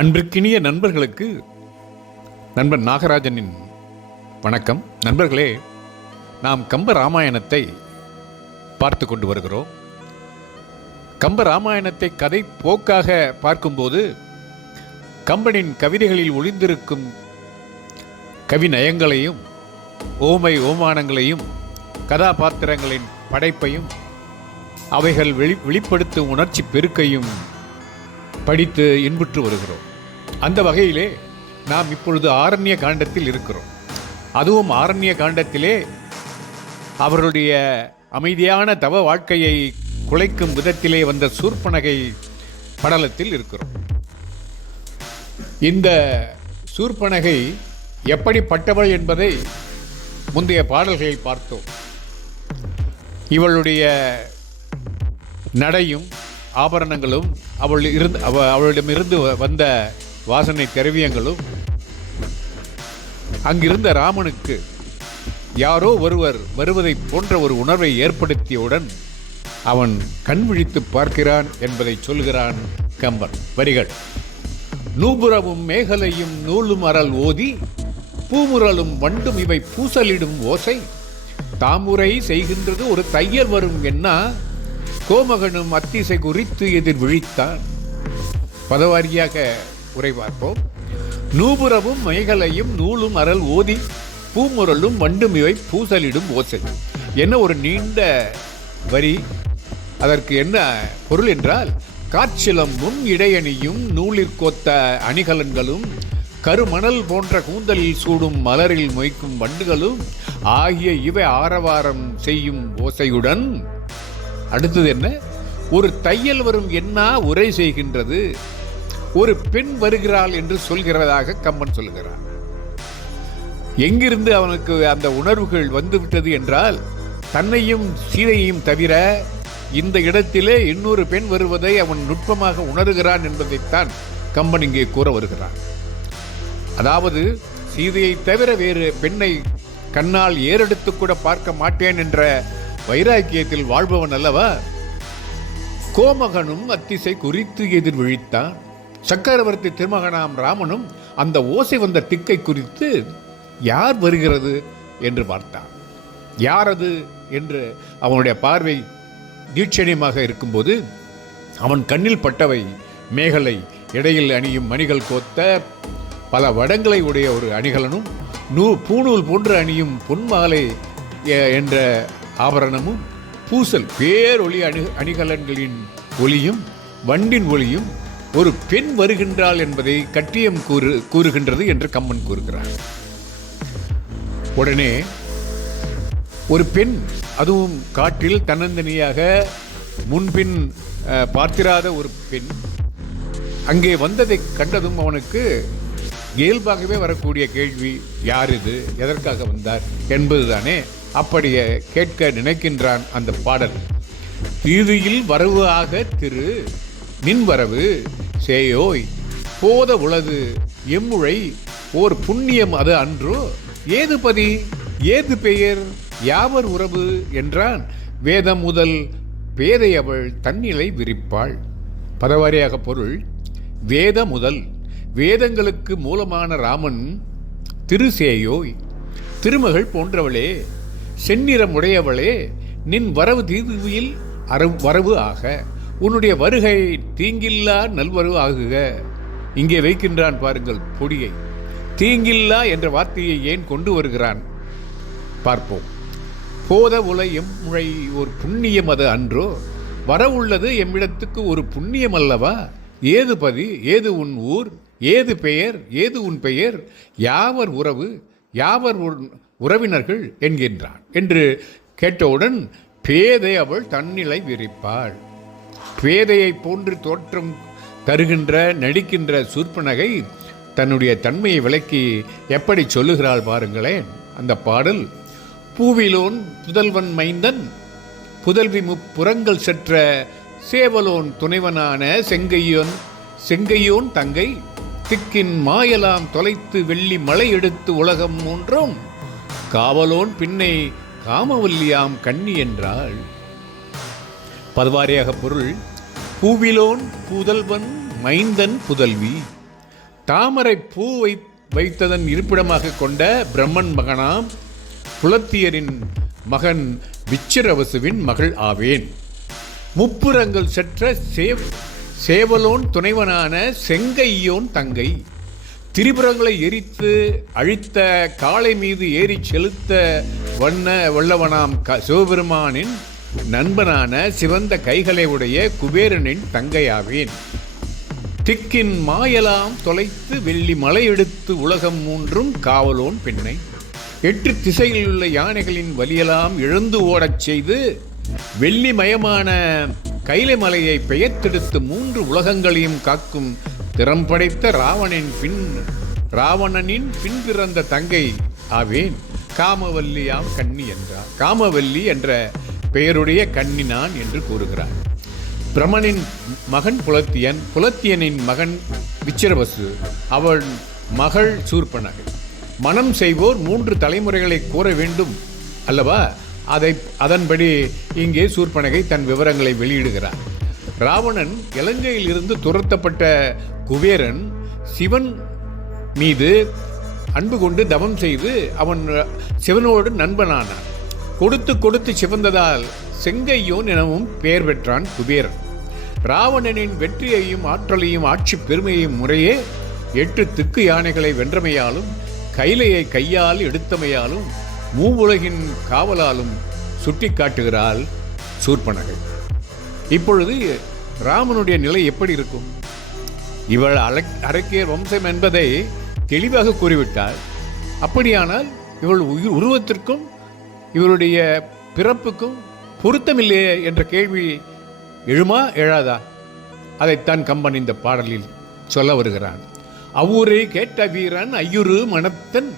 அன்பிற்கினிய நண்பர்களுக்கு நண்பன் நாகராஜனின் வணக்கம். நண்பர்களே, நாம் கம்ப ராமாயணத்தை பார்த்து கொண்டு வருகிறோம். கம்ப ராமாயணத்தை கதை போக்காக பார்க்கும்போது கம்பனின் கவிதைகளில் ஒளிந்திருக்கும் கவி நயங்களையும் ஓமை ஓமானங்களையும் கதாபாத்திரங்களின் படைப்பையும் அவைகள் வெளிப்படுத்தும் உணர்ச்சி பெருக்கையும் படித்து இன்புற்று வருகிறோம். அந்த வகையிலே நாம் இப்பொழுது ஆரண்ய காண்டத்தில் இருக்கிறோம். அதுவும் ஆரண்ய காண்டத்திலே அவர்களுடைய அமைதியான தவ வாழ்க்கையை குலைக்கும் விதத்திலே வந்த சூர்பனகை படலத்தில் இருக்கிறோம். இந்த சூர்பனகை எப்படிப்பட்டவள் என்பதை முந்தைய பாடல்களில் பார்த்தோம். இவளுடைய நடையும் ஆபரணங்களும் அவளிடமிருந்து வந்த வாசனை திரவியங்களும் அங்கிருந்த ராமனுக்கு யாரோ ஒருவர் வருவதை போன்ற ஒரு உணர்வை ஏற்படுத்தியவுடன் அவன் கண் விழித்து பார்க்கிறான் என்பதை சொல்கிறான் கம்பன். வரிகள்: நூபுரமும் மேகலையும் நூலும் அறல் ஓதி பூமுரலும் வண்டும் இவை பூசலிடும் ஓசை தாமுறை செய்கின்றது ஒரு தையல் வரும் என்ன கோமகனும் அத்திசை குறித்து எதிர் விழித்தான். பதவாரியாக உரை பார்ப்போம். நூபுரமும் மேகலையும் நூலும் அறல் ஓதி பூமுரலும் வண்டும் இவை பூசலிடும் ஓசை. என்ன ஒரு நீண்ட வரி. அதற்கு என்ன பொருள் என்றால், காற்சிலம்பும் இடையணியும் நூலிற்கொத்த அணிகலன்களும் கருமணல் போன்ற கூந்தலில் சூடும் மலரில் மொய்க்கும் வண்டுகளும் ஆகிய இவை ஆரவாரம் செய்யும் ஓசையுடன் அடுத்தது என்ன, ஒரு தையல் வரும் என்ன உரை செய்கின்றது, ஒரு பெண் வருகிறாள் என்று சொல்கிறதாக கம்பன் சொல்கிறான். எங்கிருந்து அவனுக்கு அந்த உணர்வுகள் வந்துவிட்டது என்றால், தன்னையும் சீதையையும் தவிர இந்த இடத்திலே இன்னொரு பெண் வருவதை அவன் நுட்பமாக உணர்கிறான் என்பதைத்தான் கம்பன் இங்கே கூற வருகிறான். அதாவது, சீதையை தவிர வேறு பெண்ணை கண்ணால் ஏறெடுத்து கூட பார்க்க மாட்டேன் என்ற வைராக்கியத்தில் வாழ்பவன் அல்லவா. கோமகனும் அத்திசை குறித்து எதிர் விழித்தான். சக்கரவர்த்தி திருமகனாம் ராமனும் அந்த ஓசை வந்த திக்கை குறித்து யார் வருகிறது என்று பார்த்தான். யார் அது என்று அவனுடைய பார்வை தீட்சணியமாக இருக்கும்போது அவன் கண்ணில் பட்டவை மேகலை, இடையில் அணியும் மணிகள் கோத்த பல வடங்களை உடைய ஒரு அணிகலனும் பூணூல் போன்று அணியும் பொன்மாலை என்ற ஆபரணமும் பூசல் பேரொளி அணிகலன்களின் ஒளியும் வண்டின் ஒளியும் ஒரு பெண் வருகின்றாள் என்பதை கட்டியம் கூறுகின்றது என்று கம்பன் கூறுகிறார். உடனே ஒரு பெண், அதுவும் காட்டில் தன்னந்தனியாக முன்பின் பார்த்திராத ஒரு பெண் அங்கே வந்ததை கண்டதும் அவனுக்கு இயல்பாகவே வரக்கூடிய கேள்வி, யார் இது, எதற்காக வந்தார் என்பதுதானே. அப்படியே கேட்க நினைக்கின்றான் அந்த பாடல். தீதியில் வரவு ஆக திரு நின் வரவு சேயோய் போத உளது எம்முழை ஓர் புண்ணியம் அது அன்றோ ஏது பதி ஏது பெயர் யாவர் உறவு என்றான். வேதம் முதல் பேதை அவள் தன்னிலை விரிப்பாள். பதவாரியாக பொருள்: வேத முதல், வேதங்களுக்கு மூலமான ராமன் திருசேயோய், திருமகள் போன்றவளே, செந்நிறம் உடையவளே, நின் வரவு தீதுவில் வரவு ஆக, உன்னுடைய வருகை தீங்கில்லா நல்வரவு ஆகுக. இங்கே வைக்கின்றான் பாருங்கள் பொடியை. தீங்கில்லா என்ற வார்த்தையை ஏன் கொண்டு வருகிறான் பார்ப்போம். போத உலை எம்முழை ஒரு புண்ணியம் அது அன்றோ, வரவுள்ளது எம்மிடத்துக்கு ஒரு புண்ணியம் அல்லவா. ஏது பதி, ஏது உன் ஊர், ஏது பெயர், ஏது உன் பெயர், யாவர் உறவு, யாவர் உறவினர்கள் என்கின்றான் என்று கேட்டவுடன் பேதை அவள் தன்னிலை விரிப்பாள். பேதையை போன்று தோற்றம் தருகின்ற நடிக்கின்ற சூர்பனகை தன்னுடைய தன்மையை விளக்கி எப்படி சொல்லுகிறாள் பாருங்களேன். அந்த பாடல்: பூவிலோன் புதல்வன் மைந்தன் புதல்வி முப்புறங்கள் செற்ற சேவலோன் துணைவனான செங்கையோன் தங்கை திக்கின் மாயலாம் தொலைத்து வெள்ளி மலை எடுத்து உலகம் மூன்றும் காவலோன் பின்னை காமவல்லியாம் கண்ணி என்றாள். பதவாரியாக பொருள்: பூவிலோன் புதல்வன் மைந்தன் புதல்வி தாமரை பூ வைத்ததன் இருப்பிடமாக கொண்ட பிரம்மன் மகனாம் புலத்தியரின் மகன் விச்சிரவசுவின் மகள் ஆவேன். முப்புரங்கள் செற்ற சேவலோன் துணைவனான செங்கையோன் தங்கை. திரிபுரங்களை எரித்து அழித்த காளை மீது ஏறி செலுத்த வல்லவனாம் சிவபெருமானின் நண்பனான சிவந்த கைகளை உடைய குபேரனின் தங்கையாவேன். திக்கின் மாயலாம் தொலைத்து வெள்ளி மலை எடுத்து உலகம் மூன்றும் காவலோன் பெண்ணை. 8 திசையில் உள்ள யானைகளின் வலியெல்லாம் எழுந்து ஓடச் செய்து வெள்ளிமயமான கைலை மலையை பெயர்த்தெடுத்து 3 உலகங்களையும் காக்கும் திறம் படைத்த ராவணனின் பின் பிறந்த தங்கை ஆவேன். காமவல்லியாம் கன்னி என்றார். காமவல்லி என்ற பெயருடைய கன்னி நான் என்று கூறுகிறார். பிரமனின் மகன் புலத்தியனின் மகன் விச்சிரவசு, அவள் மகள் சூர்பனகை. மனம் செய்வோர் 3 தலைமுறைகளை கூற வேண்டும் அல்லவா? அதன்படி இங்கே சூர்பனகை தன் விவரங்களை வெளியிடுகிறார். ராவணன் இலங்கையில் இருந்து துரத்தப்பட்ட குபேரன் சிவன் மீது அன்பு கொண்டு தவம் செய்து அவன் சிவனோடு நண்பனானான். கொடுத்து சிவந்ததால் செங்கையோன் எனவும் பெயர் பெற்றான் குபேரன். ராவணனின் வெற்றியையும் ஆற்றலையும் ஆட்சி பெருமையையும் முறையே 8 திக்கு யானைகளை வென்றமையாலும் கைலையை கையால் எடுத்தமையாலும் மூவுலகின் காவலாலும் சுட்டி காட்டுகிறாள் சூர்பனகை. இப்பொழுது ராமனுடைய நிலை எப்படி இருக்கும்? இவள் அரக்கியர் வம்சம் என்பதை தெளிவாக கூறிவிட்டாள். அப்படியானால் இவள் உருவத்திற்கும் இவருடைய பிறப்புக்கும் பொருத்தமில்லையே என்ற கேள்வி எழுமா எழாதா? அதைத்தான் கம்பன் இந்த பாடலில் சொல்ல வருகிறான். அவ்வூரை கேட்ட வீரன் ஐயுறு மனத்தன்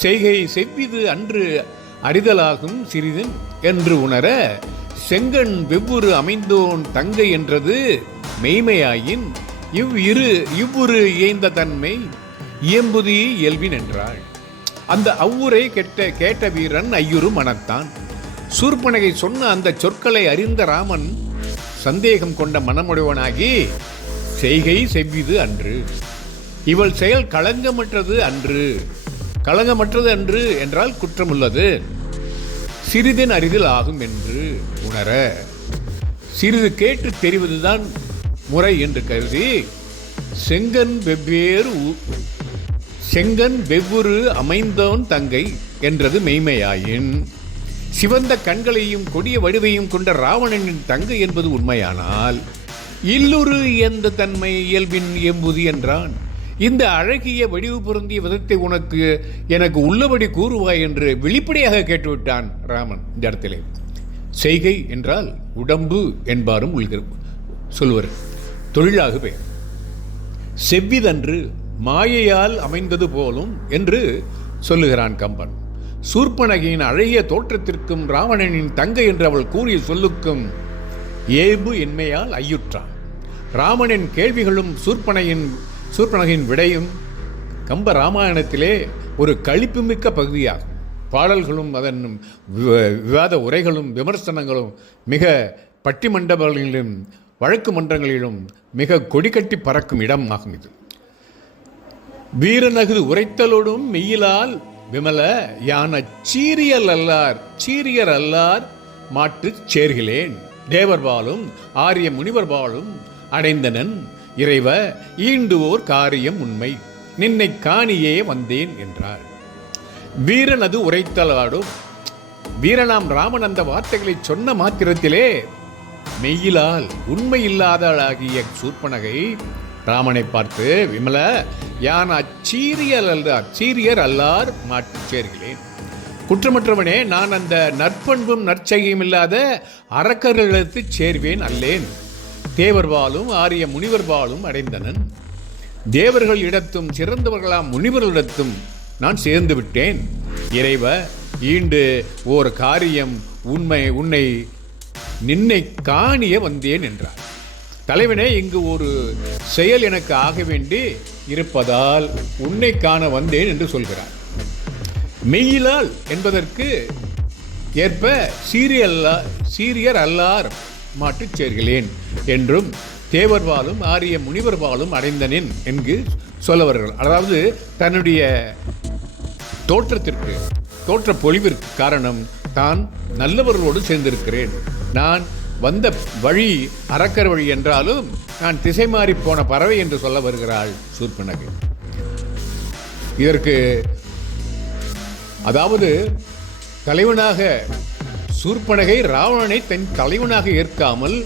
செய்கை செவ்விது அன்று அறிதலாகும் சிறிதன் என்று உணர செங்கண் வெவ்வுரு அமைந்தோன் தங்கை என்றது மெய்மையாயின் இவ்வுரு இயைந்த தன்மை இயம்புதி இயல்பின் என்றாள். அந்த அவ்வூரை கேட்ட வீரன் ஐயுறு மனத்தான். சூர்பனகை சொன்ன அந்த சொற்களை அறிந்த ராமன் சந்தேகம் கொண்ட மனமுடையவனாகி செய்கை செவ்விது அன்று, இவள் செயல் களங்கமற்றது அன்று என்றால் குற்றமுள்ளது, சிறிதின் அரிதில் ஆகும் என்று உணர சிறிது கேட்டு தெரிவதுதான் முறை என்று கருதி செங்கன் வெவ்வுரு அமைந்தோன் தங்கை என்றது மெய்மையாயின் சிவந்த கண்களையும் கொடிய வடிவையும் கொண்ட ராவணனின் தங்கை என்பது உண்மையானால் இல்லுரு எந்த தன்மை இயல்பின் எம்புதி என்றான். இந்த அழகிய வடிவு பொருந்திய விதத்தை எனக்கு உள்ளபடி கூறுவாய் என்று வெளிப்படையாக கேட்டுவிட்டான் ராமன். இந்த இடத்திலே செய்கை என்றால் உடம்பு என்பாரும் சொல்வர், தொழிலாக பெயர். செவ்விதன்று மாயையால் அமைந்தது போலும் என்று சொல்லுகிறான் கம்பன். சூர்பனகையின் அழகிய தோற்றத்திற்கும் ராவணனின் தங்கை என்று அவள் கூறிய சொல்லுக்கும் ஏபு இன்மையால் ஐயுற்றான். ராமனின் கேள்விகளும் சூர்பனகையின் விடையும் கம்ப ராமாயணத்திலே ஒரு களிப்புமிக்க பகுதியாகும். பாடல்களும் அதன் விவாத உரைகளும் விமர்சனங்களும் மிக பட்டிமண்டபங்களிலும் வழக்கு மன்றங்களிலும் மிக கொடிக்கட்டி பறக்கும் இடம் ஆகும். இது வீரனகு உரைத்தலோடும் மெய்யிலால் விமல யான சீரியர் அல்லார் மாட்டுச் சேர்கிலேன் தேவர்பாலும் ஆரிய முனிவர்பாலும் அடைந்தனன் இறைவ ஈண்டுவோர் காரியம் உண்மை நின்னை காணியே வந்தேன் என்றார். வீரனது உரைத்தலாடும் வீரனாம் ராமன் அந்த வார்த்தைகளை சொன்ன மாத்திரத்திலே மெய்யிலால் உண்மை இல்லாதளாகிய சூர்பனகை ராமனை பார்த்து விமல யான் அச்சீரியர் அல்லார் மாட்டுச் சேர்கிறேன், குற்றமற்றவனே நான் அந்த நற்பண்பும் நற்செய்கையும் இல்லாத அரக்கர்களுக்கு சேர்வேன் அல்லேன். தேவர்பாலும் ஆரிய முனிவர்பாலும் அடைந்தனன். தேவர்கள் இடத்தும் சிறந்தவர்களாம் முனிவர்களிடத்தும் நான் சேர்ந்து விட்டேன். இறைவ ஈண்டு ஓர் காரியம் உன்னை நின்னை காணிய வந்தேன் என்றார். தலைவனே, இங்கு ஒரு செயல் எனக்கு ஆக வேண்டி இருப்பதால் உன்னை காண வந்தேன் என்று சொல்கிறார். மெய்யிலால் என்பதற்கு ஏற்ப சீரியர் அல்லார் மாட்டுச் சேர்கிறேன் என்றும் தேவர்பாலும் ஆரிய முனிவர்பாலும் அடைந்தனேன் என்று சொல்ல வருகிறார். அதாவது தன்னுடைய தோற்ற பொலிவிற்கு காரணம் தான் நல்லவர்களோடு சேர்ந்திருக்கிறேன், நான் வந்த வழி அரக்கர் வழி என்றாலும் நான் திசை மாறி போன பறவை என்று சொல்ல வருகிறாள் சூர்பனகை. இதற்கு அதாவது தலைவனாக சூர்பனகை ராவணனை தன் தலைவனாக ஏற்காமல்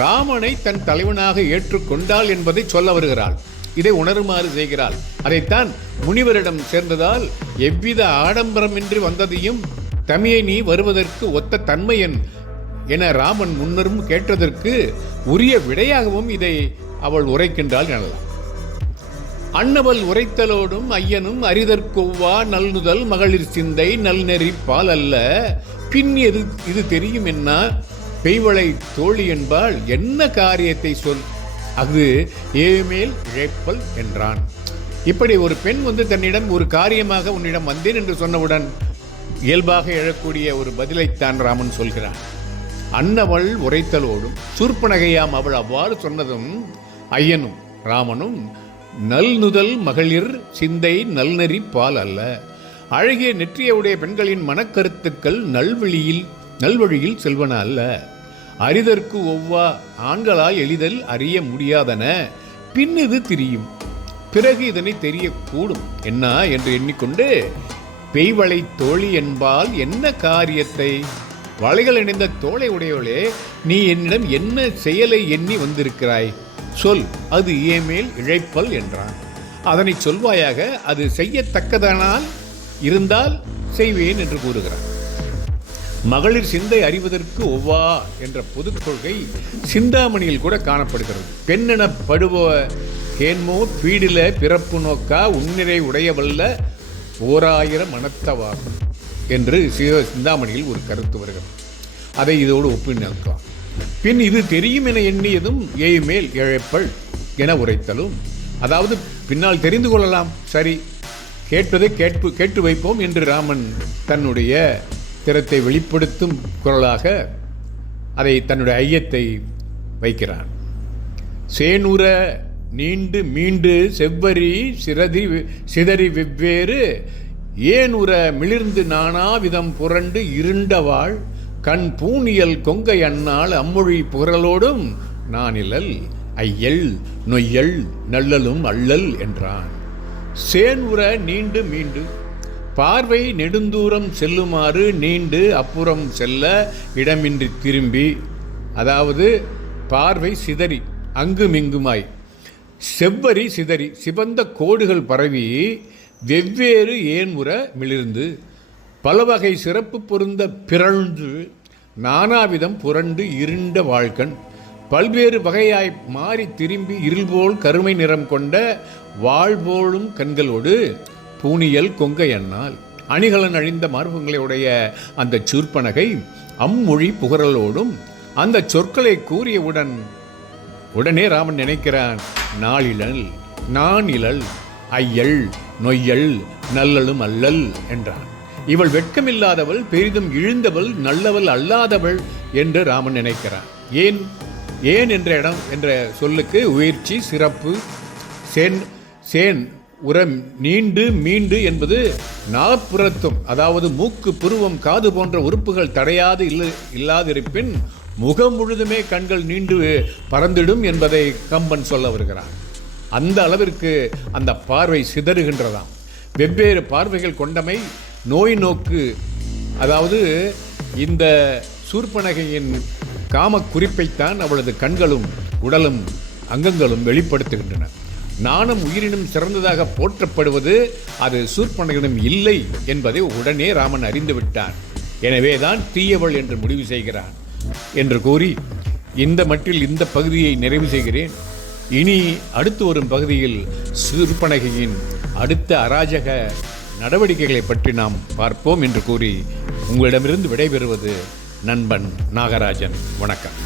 ராமனை தன் தலைவனாக ஏற்றுக்கொண்டாள் என்பதை சொல்ல வருகிறாள். இதை உணருமாறு செய்கிறாள். அதைத்தான் முனிவரிடம் சேர்ந்ததால் எவ்வித ஆடம்பரமின்றி வந்ததையும் தமியை நீ வருவதற்கு ஒத்த தன்மையன் என ராமன் முன்னரும் கேட்டதற்கு உரிய விடையாகவும் இதை அவள் உரைக்கின்றாள் எனலாம். அன்னவள் உரைத்தலோடும் ஐயனும் அரிதற்கொவ்வா நல்நுதல் மகளிர் சிந்தை நல்நெறி பால் அல்ல பின் இது தெரியும் என்ன பெய்வளை தோழி என்பால் என்ன காரியத்தை சொல் அது ஏமேல் இழைப்பல் என்றான். இப்படி ஒரு பெண் தன்னிடம் ஒரு காரியமாக உன்னிடம் வந்தேன் என்று சொன்னவுடன் இயல்பாக எழக்கூடிய ஒரு பதிலைத்தான் ராமன் சொல்கிறான். அன்னவள் உரைத்தலோடும் சூர்பனகையாம் அவள் அவ்வாறு சொன்னதும் ஐயனும் ராமனும் நல்நுதல் மகளிர் சிந்தை நல்நெறி பால் அல்ல, அழகிய நெற்றியுடைய பெண்களின் மனக்கருத்துக்கள் நல்வழியில் செல்வன அல்ல, அரிதற்கு ஒவ்வா ஆண்களால் எளிதல் அறிய முடியாதன பின் இது தெரியும், பிறகு இதனை தெரியக்கூடும் என்ன என்று எண்ணிக்கொண்டு பெய்வளை தோழி என்பால் என்ன காரியத்தை, வளைகள் இணைந்த தோளை உடையவளே நீ என்னிடம் என்ன செயலை எண்ணி வந்திருக்கிறாய் சொல், அது ஏமேல் இழைப்பல் என்றான். அதனை சொல்வாயாக, அது செய்யத்தக்கதனால் இருந்தால் செய்வேன் என்று கூறுகிறான். மகளிர் சிந்தை அறிவதற்கு ஒவ்வா என்ற பொதுக் கொள்கை சிந்தாமணியில் கூட காணப்படுகிறது. பெண்ணென படுவ கேன்மோ பீடில பிறப்பு நோக்கா உன்னிறை உடையவல்ல 1000 மனத்தவாகும் என்று சிந்தாமணியில் ஒரு கருத்து வருகிறது. அதை இதோடு ஒப்பிட்டு நிற்கலாம். பின் இது தெரியும் என எண்ணியதும் ஏய்மேல் இழைப்பள் என உரைத்தலும், அதாவது பின்னால் தெரிந்து கொள்ளலாம், சரி கேட்பதை கேட்டு வைப்போம் என்று ராமன் தன்னுடைய திறத்தை வெளிப்படுத்தும் குரலாக அதை தன்னுடைய ஐயத்தை வைக்கிறான். சேனுர நீண்டு மீண்டு செவ்வரி சிதறி வெவ்வேறு ஏனுர மிளிர்ந்து நானாவிதம் புரண்டு இருண்டவாள் கண் பூணியல் கொங்கை அண்ணாள் அம்மொழி புகழலோடும் நானிலல் ஐயல் நொய்யல் நல்லலும் அள்ளல் என்றான். சேனுர நீண்டு மீண்டு பார்வை நெடுந்தூரம் செல்லுமாறு நீண்டு அப்புறம் செல்ல இடமின்றி திரும்பி, அதாவது பார்வை சிதறி அங்குமிங்குமாய் செவ்வரி சிதறி சிவந்த கோடுகள் பரவி வெவ்வேறு ஏன்முற மிளிர்ந்து பலவகை சிறப்பு பொருந்த பிறழ்ந்து நானாவிதம் புரண்டு இருண்ட வாழ்க்கண் பல்வேறு வகையாய் மாறி திரும்பி இருள்போல் கருமை நிறம் கொண்ட வாழ்போலும் கண்களோடு பூணியல் கொங்கை அண்ணால் அணிகலன் அழிந்த மார்பங்களை உடைய அந்த சூர்பனகை அம்மொழி புகழலோடும் அந்த சொற்களை கூறியவுடன் உடனே ராமன் நினைக்கிறான், நாளிலல் நான் இழல் ஐயல் நொய்யல் நல்லலும் அல்லல் என்றான். இவள் வெட்கமில்லாதவள், பெரிதும் இழிந்தவள், நல்லவள் அல்லாதவள் என்று ராமன் நினைக்கிறான். ஏன் என்ற சொல்லுக்கு உயர்ச்சி சிறப்பு சேன் உரம் நீண்டு மீண்டு என்பது நாப்புறத்தும், அதாவது மூக்கு புருவம் காது போன்ற உறுப்புகள் தடையாது இல்லாதிருப்பின் முகம் முழுதுமே கண்கள் நீண்டு பறந்திடும் என்பதை கம்பன் சொல்ல வருகிறான். அந்த அளவிற்கு அந்த பார்வை சிதறுகின்றதாம். வெவ்வேறு பார்வைகள் கொண்டமை நோய் நோக்கு, அதாவது இந்த சூர்பனகையின் காம குறிப்பைத்தான் அவளது கண்களும் உடலும் அங்கங்களும் வெளிப்படுத்துகின்றன. நாணம் உயிரினும் சிறந்ததாக போற்றப்படுவது அது சூர்பனகையிடம் இல்லை என்பதை உடனே ராமன் அறிந்துவிட்டான். எனவேதான் தீயவள் என்று முடிவு செய்கிறான் என்று கூறி இந்த மட்டில் இந்த பகுதியை நிறைவு செய்கிறேன். இனி அடுத்து வரும் பகுதியில் சூர்பனகையின் அடுத்த அராஜக நடவடிக்கைகளை பற்றி நாம் பார்ப்போம் என்று கூறி உங்களிடமிருந்து விடைபெறுவது நண்பன் நாகராஜன். வணக்கம்.